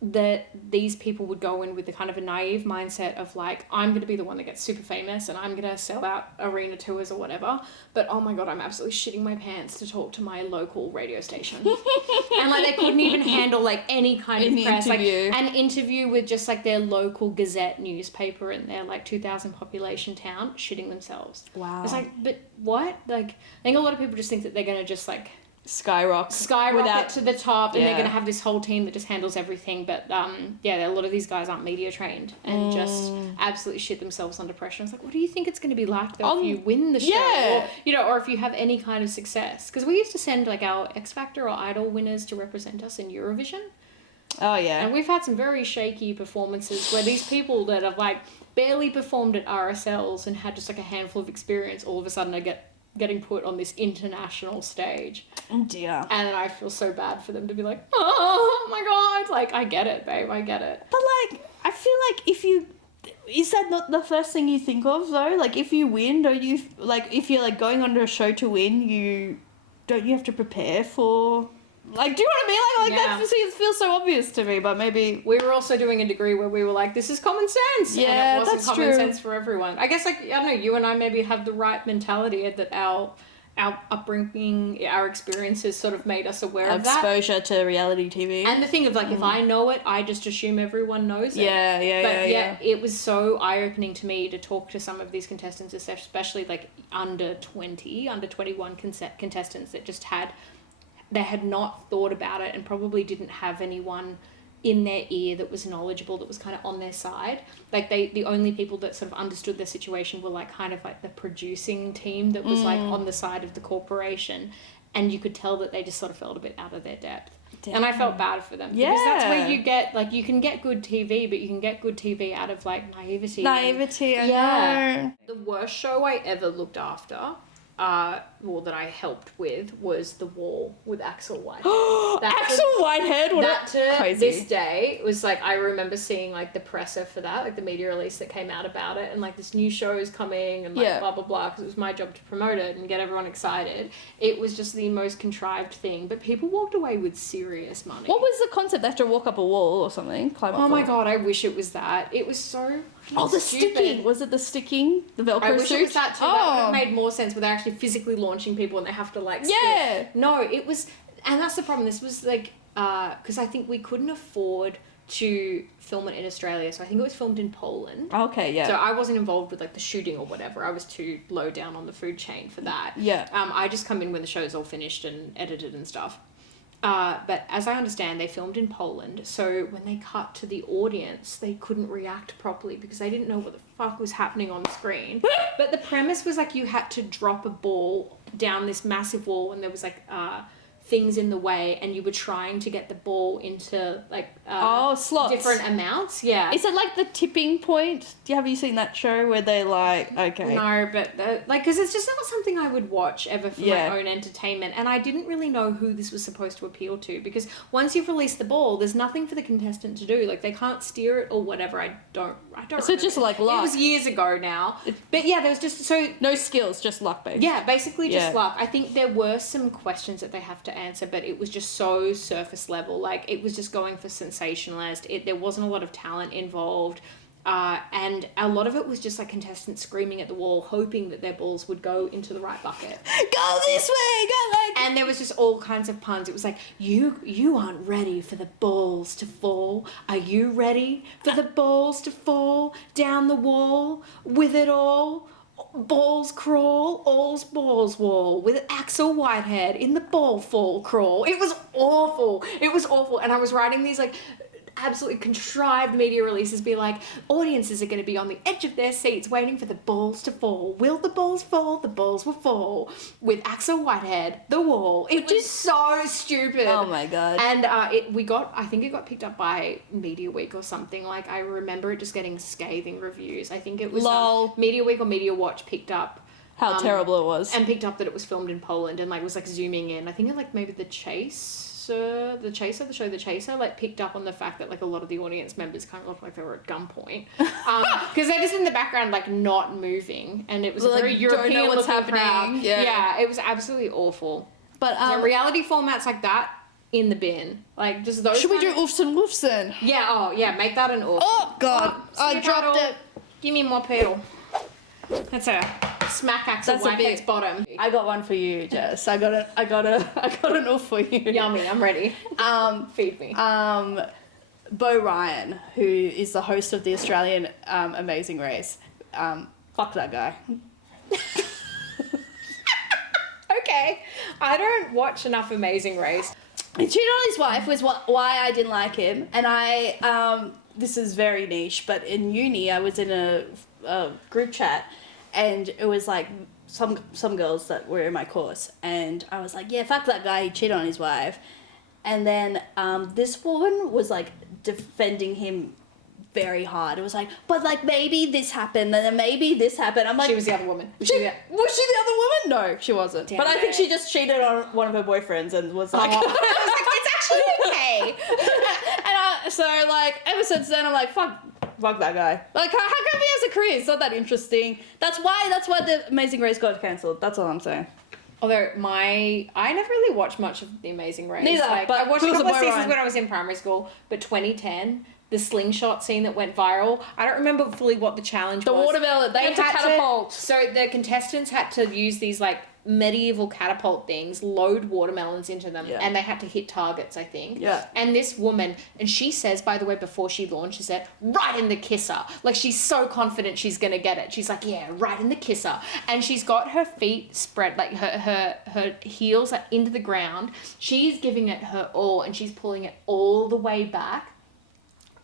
that these people would go in with the kind of a naive mindset of like, I'm going to be the one that gets super famous and I'm going to sell out arena tours or whatever. But oh my God, I'm absolutely shitting my pants to talk to my local radio station. And like they couldn't even handle like any kind of press, interview. like an interview with just like their local Gazette newspaper in their like 2,000 population town, shitting themselves. Wow. It's like, but what? Like, I think a lot of people just think that they're going to just like skyrocket to the top, and they're going to have this whole team that just handles everything. But a lot of these guys aren't media trained and just absolutely shit themselves under pressure. It's like, what do you think it's going to be like though if you win the show, or if you have any kind of success? Because we used to send like our X Factor or Idol winners to represent us in Eurovision. Oh yeah. And we've had some very shaky performances where these people that have like barely performed at RSLs and had just like a handful of experience, all of a sudden getting put on this international stage. Oh dear. And I feel so bad for them to be like, oh my God, like I get it, babe, I get it. But like, I feel like is that not the first thing you think of though? Like if you win, don't you, like if you're like going on to a show to win, don't you have to prepare for, like, do you know what I mean? Like that feels so obvious to me, but maybe... We were also doing a degree where we were like, this is common sense. Yeah, and it wasn't that's common true. sense for everyone. I guess, like, I don't know, you and I maybe have the right mentality that our upbringing, our experiences sort of made us aware of that. Exposure to reality TV. And the thing of, like, if I know it, I just assume everyone knows it. Yeah. It was so eye-opening to me to talk to some of these contestants, especially, like, under 21 contestants that just they had not thought about it and probably didn't have anyone in their ear that was knowledgeable, that was kind of on their side. Like the only people that sort of understood their situation were like kind of like the producing team that was like on the side of the corporation. and you could tell that they just sort of felt a bit out of their depth. Damn. And I felt bad for them. Yeah. Because that's where you get, like, you can get good TV, but you can get good TV out of, like, naivety. Naivety, I know. The worst show I ever looked after, that I helped with, was The Wall with Axel Whitehead. Axel Whitehead? What that to crazy. this day was like, I remember seeing like the presser for that, like the media release that came out about it, and like this new show is coming and like blah blah blah, because it was my job to promote it and get everyone excited. It was just the most contrived thing, but people walked away with serious money. What was the concept? They have to walk up a wall or something? Climb up Oh my a- god, I wish it was that. It was so the stupid. sticking. Was it the sticking? The Velcro I wish suit? it was that too. Oh. That would have made more sense, where they're actually physically launching people and they have to like Yeah. spin. No, it was, and that's the problem. This was like, because I think we couldn't afford to film it in Australia, so I think it was filmed in Poland. Okay, yeah. So I wasn't involved with like the shooting or whatever. I was too low down on the food chain for that. Yeah. I just come in when the show's all finished and edited and stuff. But as I understand, they filmed in Poland, so when they cut to the audience, they couldn't react properly because they didn't know what the fuck was happening on screen. But the premise was like you had to drop a ball down this massive wall, and there was like things in the way, and you were trying to get the ball into like slots. different amounts. Yeah. Is it like the tipping point? Have you seen that show where they like, okay. No, but like, because it's just not something I would watch ever for Yeah. my own entertainment, and I didn't really know who this was supposed to appeal to, because once you've released the ball, there's nothing for the contestant to do. Like, they can't steer it or whatever. I don't. So it's just like luck. It was years ago now, but yeah, there was just No skills, just luck based. Yeah, basically just Yeah. luck. I think there were some questions that they have to answer, but it was just so surface level. Like, it was just going for sensationalist. There wasn't a lot of talent involved. And a lot of it was just like contestants screaming at the wall, hoping that their balls would go into the right bucket. Go this way, go like. And there was just all kinds of puns. It was like, you aren't ready for the balls to fall. Are you ready for the balls to fall down the wall with it all? Balls crawl, all's balls wall, with Axel Whitehead in the ball fall crawl. It was awful. It was awful. And I was writing these like absolutely contrived media releases, be like, audiences are going to be on the edge of their seats waiting for the balls to fall. Will the balls fall? The balls will fall. With Axel Whitehead, the wall. It was so stupid. Oh my god. And I think it got picked up by Media Week or something. Like, I remember it just getting scathing reviews. I think it was Lol. Media Week or Media Watch picked up How terrible it was. and picked up that it was filmed in Poland, and like was like zooming in. I think it like maybe the show The Chaser, like picked up on the fact that like a lot of the audience members kind of looked like they were at gunpoint, because they're just in the background like not moving, and it was Like, a very don't know European what's looking crowd. happening. Yeah. It was absolutely awful. But So reality formats like that in the bin, like just those. should we do kind oofs and woofs then? Yeah. Oh yeah. Make that an oof. Oh god, I stick dropped paddle. it. Give me more pedal. That's a smack Axel That's a Whitehead's bit- bottom. I got one for you, Jess. I got an oof for you. Yummy. I'm ready. Feed me. Bo Ryan, who is the host of the Australian Amazing Race. Fuck that guy. Okay. I don't watch enough Amazing Race. He cheated on his wife was why I didn't like him. And I, this is very niche, but in uni I was in a group chat, and it was like some girls that were in my course, and I was like, yeah, fuck that guy, he cheated on his wife. And then this woman was like defending him very hard. It was like, but like maybe this happened, and then maybe this happened. I'm like, She was the other woman. was she the other woman? No, she wasn't. Damn but I think it. she just cheated on one of her boyfriends and was like, I was like, it's actually okay. and so like ever since then I'm like, fuck that guy. Like how come he has a career? It's not that interesting. That's why the Amazing Race got cancelled. That's all I'm saying. Although I never really watched much of The Amazing Race. Neither, Like, but I watched a who's couple the of boy seasons Ryan? when I was in primary school, but 2010, the slingshot scene that went viral, I don't remember fully what the challenge The was. watermelon, they had to catapult. So the contestants had to use these like medieval catapult things, load watermelons into them, Yeah. and they had to hit targets, I think. Yeah. And this woman, and she says, by the way, before she launches it, right in the kisser. Like, she's so confident she's gonna get it. She's like, yeah, right in the kisser. And she's got her feet spread, like her heels are into the ground. She's giving it her all, and she's pulling it all the way back.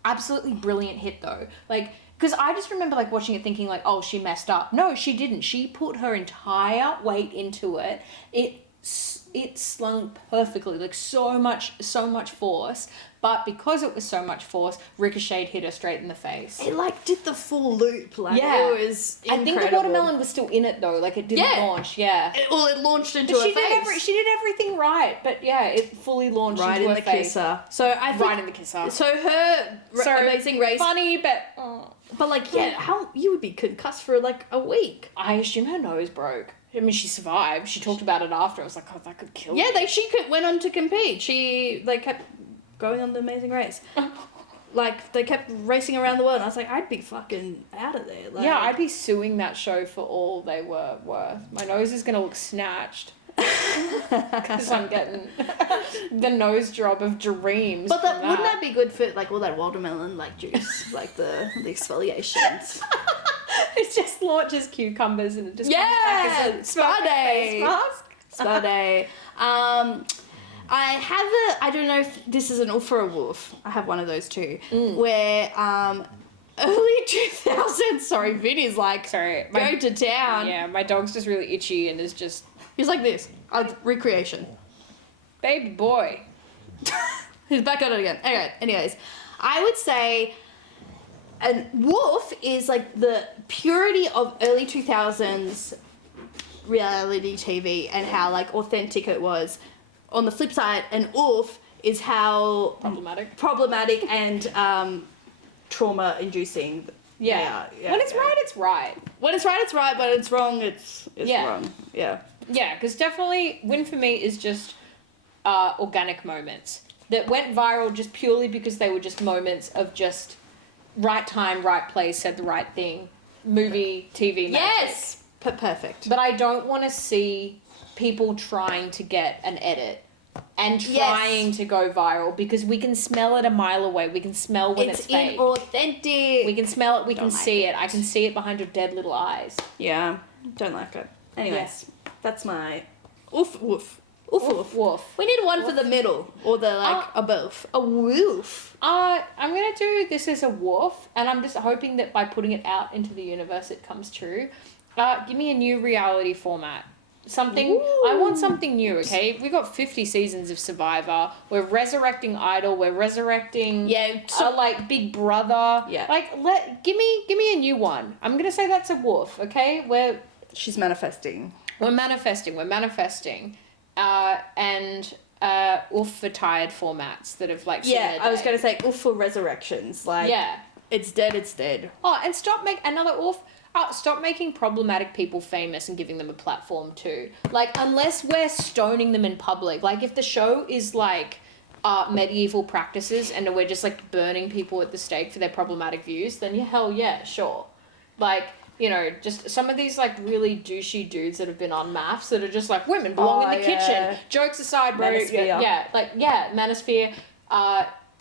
Absolutely brilliant hit though. Like, because I just remember like watching it thinking like, oh, she messed up. No, she didn't. She put her entire weight into it. it slung perfectly, like so much force, but because it was so much force, Ricochet hit her straight in the face. It like did the full loop, like Yeah. it was incredible. I think the watermelon was still in it though, like it didn't launch. Yeah. It launched into But her face. she did everything right, but yeah, it fully launched right into in her the face. kisser. So I think, Right in the kisser. So her Amazing Race, funny, but but like how you would be concussed for like a week. I assume her nose broke. I mean, she survived. She talked about it after. I was like, oh, that could kill Yeah, me. she went on to compete. She kept going on the Amazing Race. Like they kept racing around the world. And I was like, I'd be fucking out of there. Like, Yeah, I'd be suing that show for all they were worth. My nose is gonna look snatched because I'm getting the nose job of dreams. But from wouldn't that be good for like all that watermelon like juice, like the exfoliations? It just launches cucumbers and it just comes back as a spa day. face mask. Spa day. I don't know if this is an wolf or a wolf. I have one of those too. Where early 2000s, sorry, Vinny's like, Sorry, go to town. Yeah, my dog's just really itchy and is just He's like this. Recreation. baby boy. He's back at it again. Anyways, I would say a wolf is like the purity of early 2000s reality TV and how like authentic it was. On the flip side, an wolf is how problematic and trauma inducing. Yeah. When it's right, it's right. When it's right, it's right. But it's wrong, it's Yeah. wrong. Yeah. Yeah, because definitely win for me is just organic moments that went viral just purely because they were just moments of just right time, right place, said the right thing, movie, TV, magic. Yes. Perfect. But I don't want to see people trying to get an edit and trying to go viral because we can smell it a mile away. We can smell when it's fake. Inauthentic. We can smell it. We can Don't see like it. I can see it behind your dead little eyes. Yeah. Don't like it. Anyways, Yes. that's my oof woof. Oof woof. Woof. We need one for the middle or the like above. A woof. I'm gonna do this as a woof, and I'm just hoping that by putting it out into the universe, it comes true. Give me a new reality format. Something. I want something new. Okay, we got 50 seasons of Survivor. We're resurrecting Idol. We're resurrecting. Like Big Brother. Yeah. Like give me a new one. I'm gonna say that's a woof. Okay, She's manifesting. we're manifesting. And oof for tired formats that have like seen their I was day. gonna say oof for resurrections. Like it's dead. It's dead. Oh, and stop making problematic people famous and giving them a platform too. Like, unless we're stoning them in public. Like, if the show is like medieval practices and we're just like burning people at the stake for their problematic views, then hell yeah, sure. Like, you know, just some of these like really douchey dudes that have been on maths that are just like, women belong in the kitchen. Jokes aside, bro. Manosphere. Manosphere.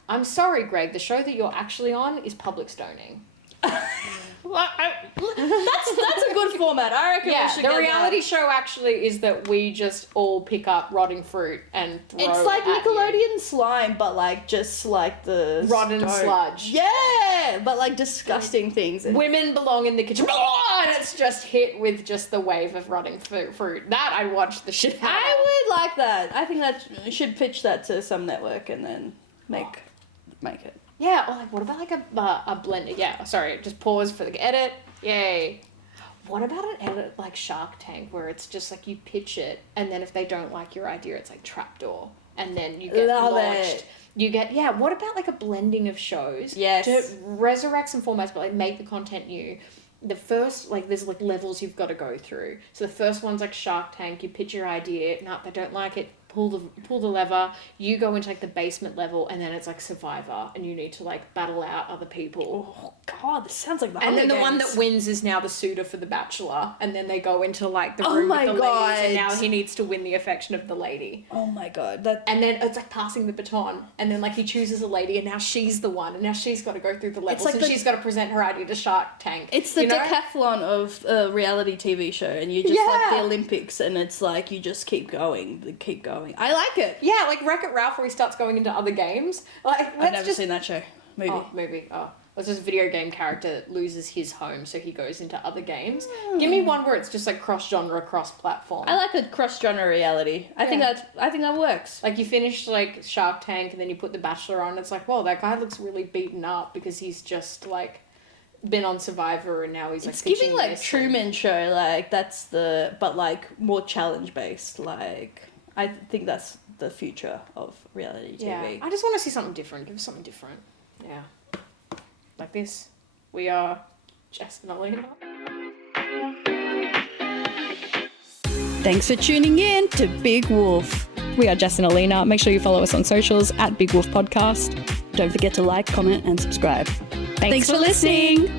I'm sorry, Greg, the show that you're actually on is public stoning. That's a good format. I reckon we should the get reality that. show actually is that we just all pick up rotting fruit and throw It's like at you. Nickelodeon slime, but like just like the Rotten stone. sludge. Yeah, but like disgusting things. And Women belong in the kitchen, and it's just hit with just the wave of rotting fruit. That I'd watch the shit out of. I would like that. I think that we should pitch that to some network and then make it. Yeah, or like, what about like a blender? Yeah, sorry, just pause for the edit. Yay. What about an edit like Shark Tank where it's just like you pitch it and then if they don't like your idea, it's like trapdoor and then you get launched. You get, what about like a blending of shows? Yes. To resurrect some formats but like make the content new. The first, like, there's like levels you've got to go through. So the first one's like Shark Tank, you pitch your idea, they don't like it, pull the lever, you go into like the basement level and then it's like Survivor and you need to like battle out other people. Oh god, this sounds like the And then Hunger the one Games. that wins is now the suitor for the Bachelor and then they go into like the Oh room my with the ladies and God. now he needs to win the affection of the lady. Oh my god, And then it's like passing the baton and then like he chooses a lady and now she's the one and now she's got to go through the levels like and she's got to present her idea to Shark Tank. it's the decathlon of a reality TV show, and you just like the Olympics, and it's like you just keep going. I like it. Yeah, like Wreck-It Ralph where he starts going into other games. Like, I've never seen that show. Movie. Movie. Oh. Or it's just a video game character that loses his home, so he goes into other games. Give me one where it's just like cross-genre, cross-platform. I like a cross-genre reality. I think that works. Like you finish like Shark Tank and then you put The Bachelor on, it's like, whoa, that guy looks really beaten up because he's just like been on Survivor and now he's like It's giving like this Truman Show, like but like more challenge based. Like I think that's the future of reality TV. Yeah, I just want to see something different. Give us something different. Yeah. Like this. We are Jess and Alina. Thanks for tuning in to Big Wolf. We are Jess and Alina. Make sure you follow us on socials at Big Wolf Podcast. Don't forget to like, comment, and subscribe. Thanks for listening.